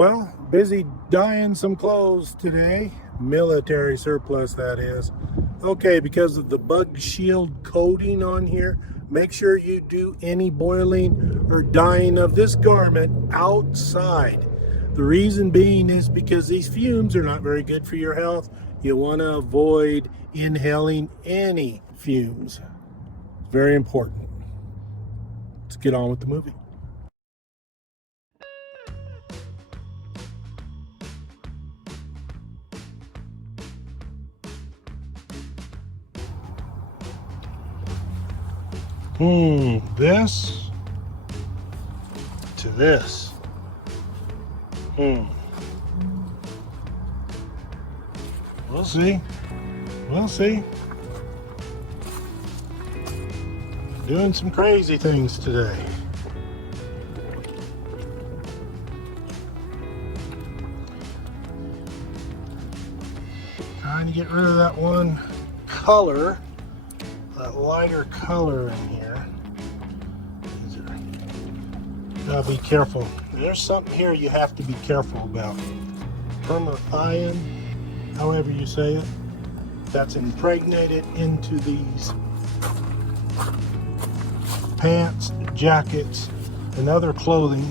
Well, busy dyeing some clothes today. Military surplus, that is. Okay, because of the bug shield coating on here, make sure you do any boiling or dyeing of this garment outside. The reason being is because these fumes are not very good for your health. You want to avoid inhaling any fumes. Very important. Let's get on with the movie. This to this. We'll see. We'll see. Doing some crazy things today. Trying to get rid of that one color, that lighter color in here. Gotta be careful. There's something here you have to be careful about. Permethrin, however you say it, that's impregnated into these pants, jackets, and other clothing,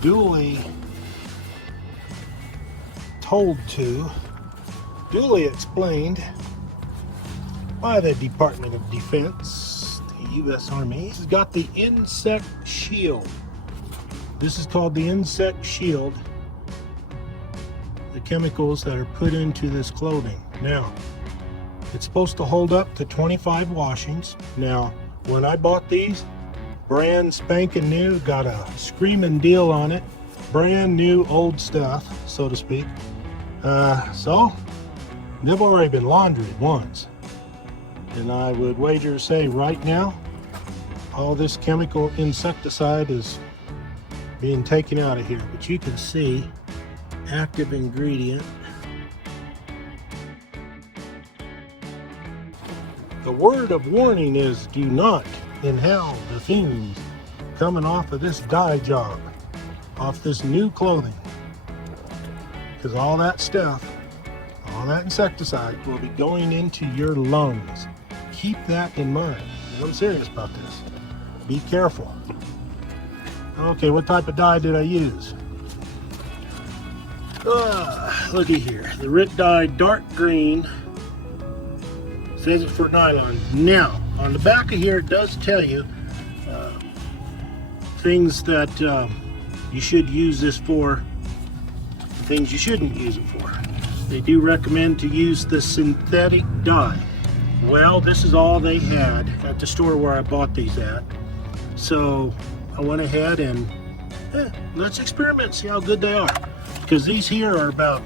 duly explained by the Department of Defense, the U.S. Army. It's got the insect shield. This is called the insect shield. The chemicals that are put into this clothing. Now, it's supposed to hold up to 25 washings. Now, when I bought these, brand spanking new, got a screaming deal on it. Brand new old stuff, so to speak. So, they've already been laundried once. And I would wager to say right now, all this chemical insecticide is being taken out of here. But you can see, active ingredient. The word of warning is do not inhale the fumes coming off of this dye job, off this new clothing. Because all that stuff, all that insecticide will be going into your lungs. Keep that in mind. I'm serious about this. Be careful. Okay, what type of dye did I use? Looky here. The RIT dye dark green. Says it's for nylon. Now, on the back of here, it does tell you things that you should use this for, things you shouldn't use it for. They do recommend to use the synthetic dye. Well, this is all they had at the store where I bought these at. So I went ahead and let's experiment, see how good they are. Because these here are about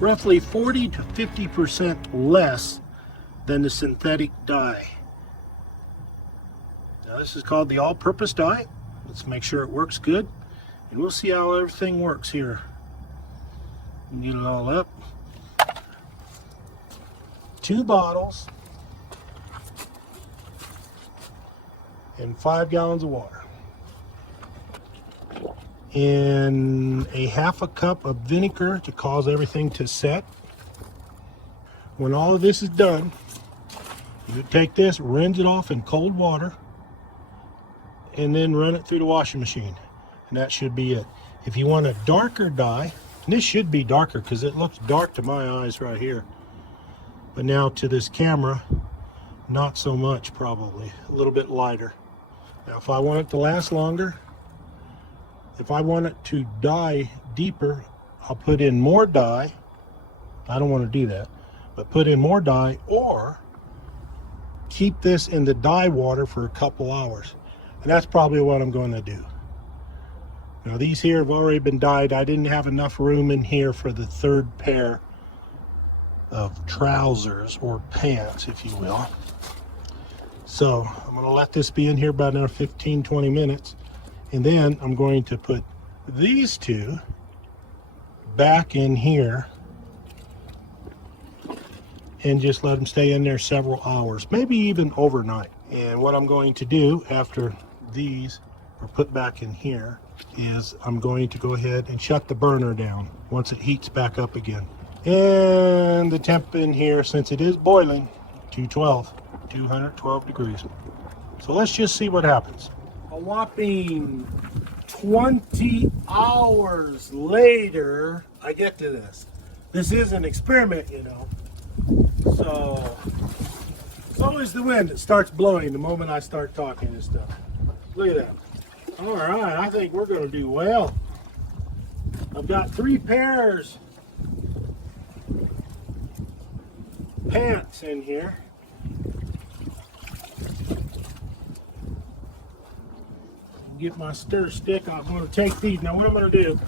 roughly 40 to 50% less than the synthetic dye. Now this is called the all-purpose dye. Let's make sure it works good, and we'll see how everything works here. Get it all up. 2 bottles and 5 gallons of water, and a half a cup of vinegar to cause everything to set. When all of this is done, you take this, rinse it off in cold water, and then run it through the washing machine, and that should be it. If you want a darker dye, and this should be darker because it looks dark to my eyes right here, but now to this camera, not so much, probably a little bit lighter. Now if I want it to last longer, if I want it to dye deeper, I'll put in more dye. I don't want to do that, but put in more dye, or keep this in the dye water for a couple hours. And that's probably what I'm going to do. Now these here have already been dyed. I didn't have enough room in here for the third pair of trousers or pants, if you will. So I'm going to let this be in here about another 15-20 minutes, and then I'm going to put these two back in here and just let them stay in there several hours, maybe even overnight. And what I'm going to do after these are put back in here is I'm going to go ahead and shut the burner down once it heats back up again. And the temp in here, since it is boiling, 212 degrees. So let's just see what happens. A whopping 20 hours later, I get to this. This is an experiment, you know. So it's always the wind that starts blowing the moment I start talking and stuff. Look at that. All right, I think we're going to do well. I've got 3 pairs pants in here. Get my stir stick. I'm going to take these. Now what I'm going to do,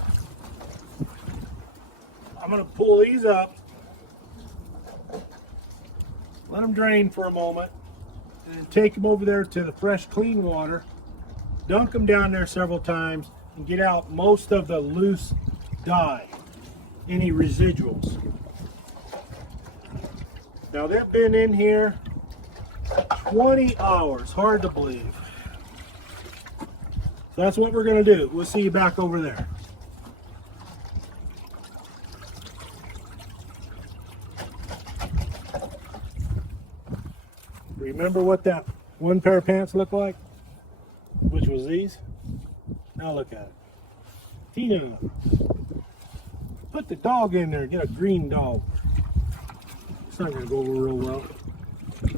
I'm going to pull these up, let them drain for a moment, and take them over there to the fresh clean water, dunk them down there several times, and get out most of the loose dye, any residuals. Now they've been in here 20 hours, hard to believe. So that's what we're going to do. We'll see you back over there. Remember what that one pair of pants looked like? Which was these? Now look at it. Tina, put the dog in there. Get a green dog. It's not going to go over real well.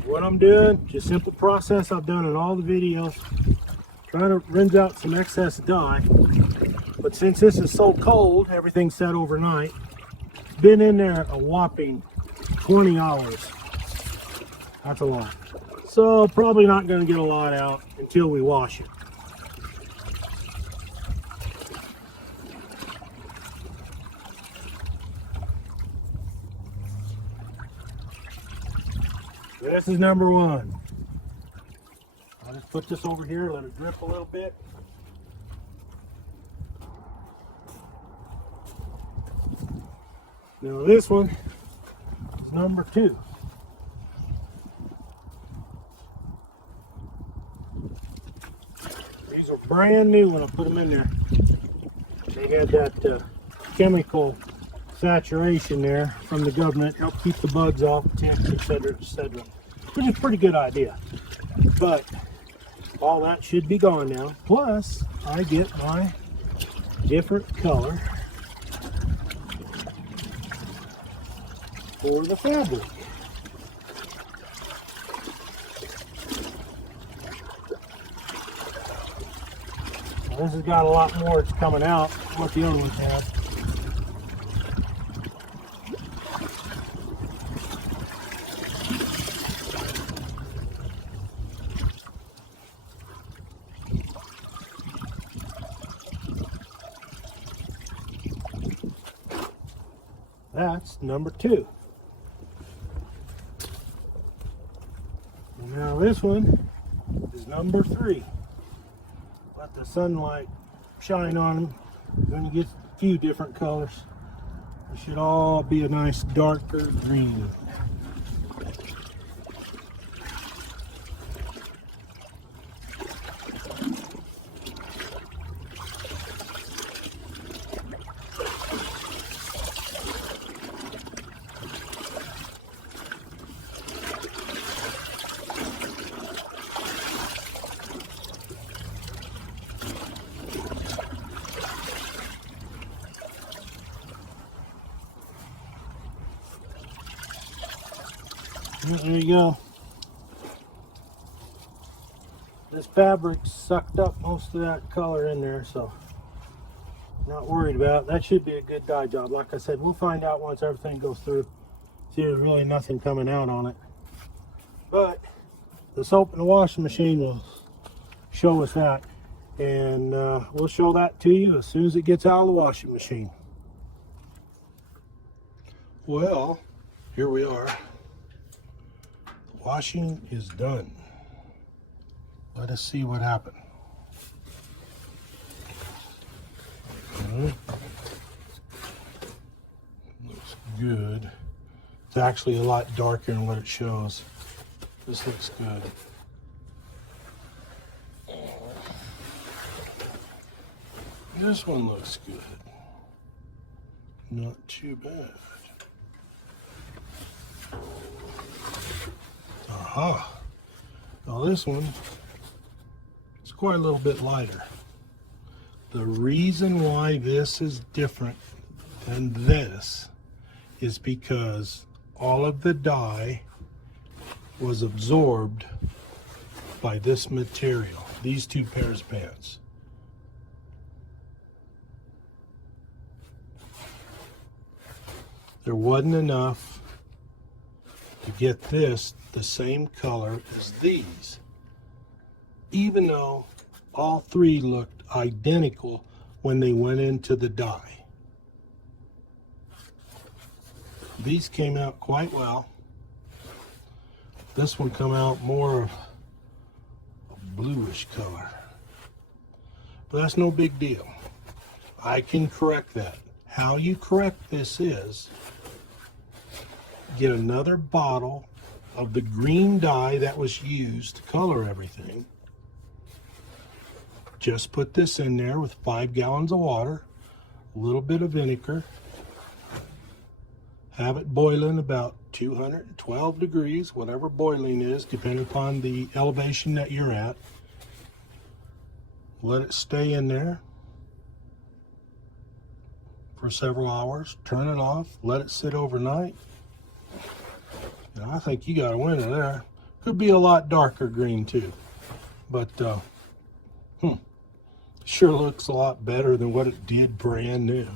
What I'm doing, just simple process I've done in all the videos. Trying to rinse out some excess dye. But since this is so cold, everything's set overnight. It's been in there a whopping 20 hours. That's a lot. So probably not going to get a lot out until we wash it. This is number 1. I'll just put this over here, let it drip a little bit. Now this one is number 2. These are brand new when I put them in there. They had that chemical saturation there from the government, help keep the bugs off, ticks, etc., etc. Which is a pretty good idea. But all that should be gone now. Plus, I get my different color for the fabric. Now, this has got a lot more that's coming out than what the other ones have. That's number 2. And now this one is number 3. Let the sunlight shine on them. Then you get a few different colors. They should all be a nice darker green. There you go. This fabric sucked up most of that color in there, so not worried about it. That should be a good dye job. Like I said, we'll find out once everything goes through. See, there's really nothing coming out on it. But the soap in the washing machine will show us that. And we'll show that to you as soon as it gets out of the washing machine. Well, here we are. Washing is done. Let us see what happened. Looks good. It's actually a lot darker than what it shows. This looks good. This one looks good. Not too bad. Aha. Now this one is quite a little bit lighter. The reason why this is different than this is because all of the dye was absorbed by this material, these two pairs of pants. There wasn't enough to get this the same color as these, even though all three looked identical when they went into the dye. These came out quite well. This one come out more of a bluish color, but that's no big deal. I can correct that. How you correct this is get another bottle of the green dye that was used to color everything. Just put this in there with 5 gallons of water, a little bit of vinegar, have it boiling about 212 degrees, whatever boiling is, depending upon the elevation that you're at. Let it stay in there for several hours, turn it off, let it sit overnight. And I think you got a winner there. Could be a lot darker green too, but sure looks a lot better than what it did brand new.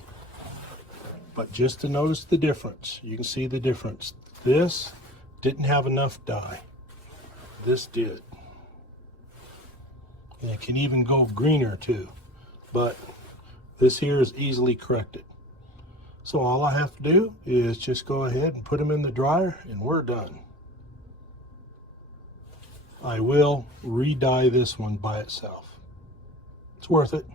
But just to notice the difference, you can see the difference. This didn't have enough dye. This did. And it can even go greener too, but this here is easily corrected. So all I have to do is just go ahead and put them in the dryer and we're done. I will re-dye this one by itself. It's worth it.